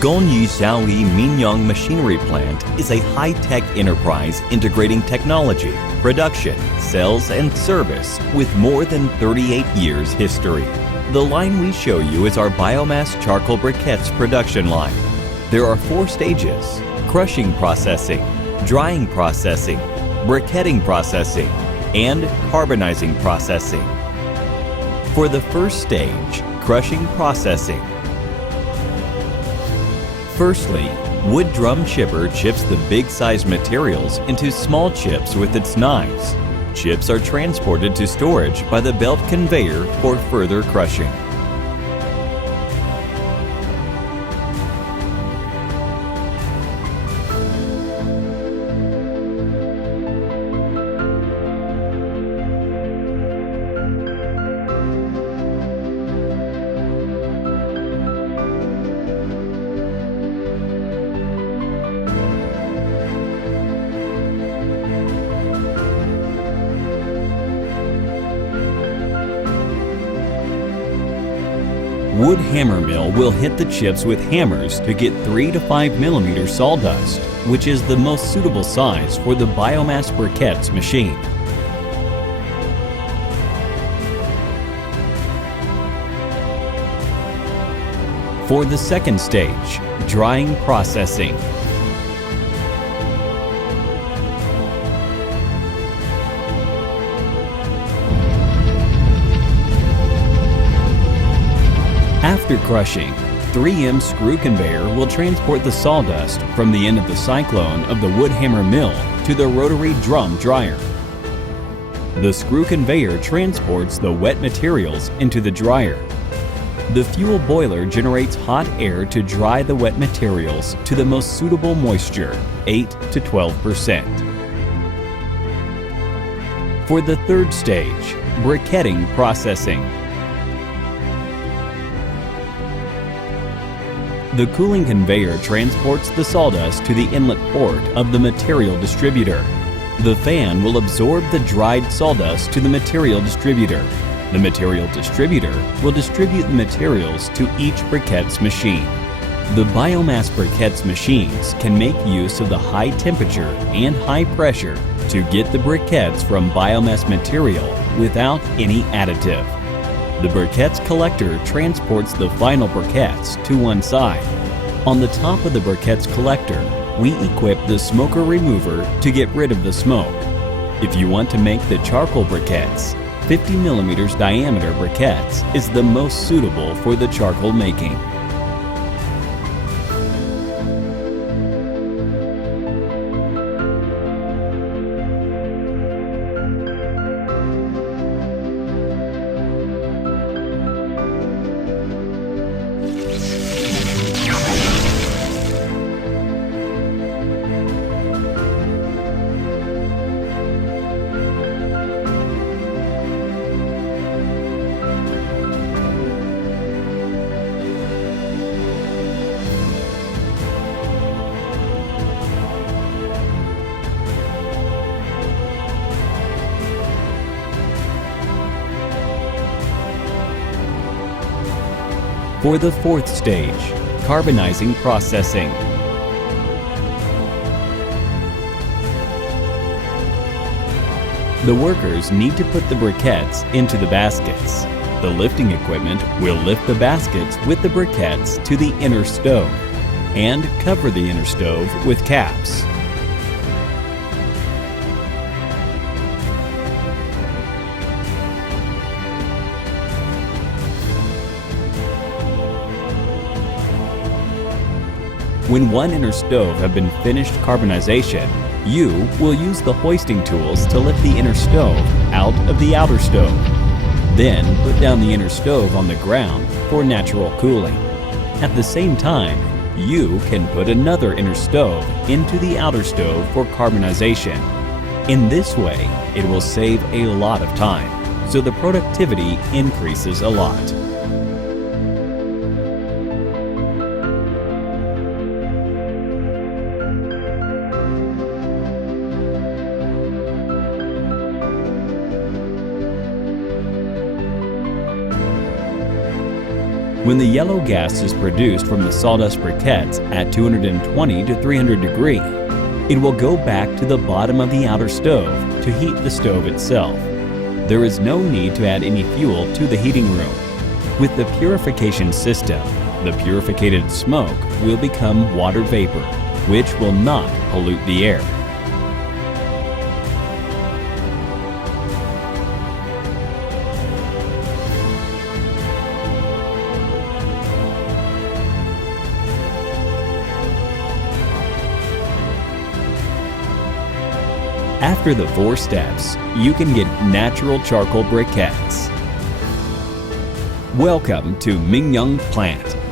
Gongyu Xiaoyi Mingyang Machinery Plant is a high-tech enterprise integrating technology, production, sales, and service with more than 38 years history. The line we show you is our biomass charcoal briquettes production line. There are 4 stages: crushing processing, drying processing, briquetting processing, and carbonizing processing. For the first stage, crushing processing. Firstly, wood drum chipper chips the big-sized materials into small chips with its knives. Chips are transported to storage by the belt conveyor for further crushing. Wood hammer mill will hit the chips with hammers to get 3 to 5 millimeter sawdust, which is the most suitable size for the biomass briquettes machine. For the second stage, drying processing. After crushing, 3M screw conveyor will transport the sawdust from the end of the cyclone of the wood hammer mill to the rotary drum dryer. The screw conveyor transports the wet materials into the dryer. The fuel boiler generates hot air to dry the wet materials to the most suitable moisture, 8 to 12%. For the third stage, briquetting processing. The cooling conveyor transports the sawdust to the inlet port of the material distributor. The fan will absorb the dried sawdust to the material distributor. The material distributor will distribute the materials to each briquettes machine. The biomass briquettes machines can make use of the high temperature and high pressure to get the briquettes from biomass material without any additive. The briquettes collector transports the final briquettes to one side. On the top of the briquettes collector, we equip the smoker remover to get rid of the smoke. If you want to make the charcoal briquettes, 50 millimeters diameter briquettes is the most suitable for the charcoal making. For the fourth stage, carbonizing processing. The workers need to put the briquettes into the baskets. The lifting equipment will lift the baskets with the briquettes to the inner stove and cover the inner stove with caps. When one inner stove have been finished carbonization, you will use the hoisting tools to lift the inner stove out of the outer stove. Then put down the inner stove on the ground for natural cooling. At the same time, you can put another inner stove into the outer stove for carbonization. In this way, it will save a lot of time, so the productivity increases a lot. When the yellow gas is produced from the sawdust briquettes at 220 to 300 degree, it will go back to the bottom of the outer stove to heat the stove itself. There is no need to add any fuel to the heating room. With the purification system, the purified smoke will become water vapor, which will not pollute the air. After the 4 steps, you can get natural charcoal briquettes. Welcome to Mingyang Plant.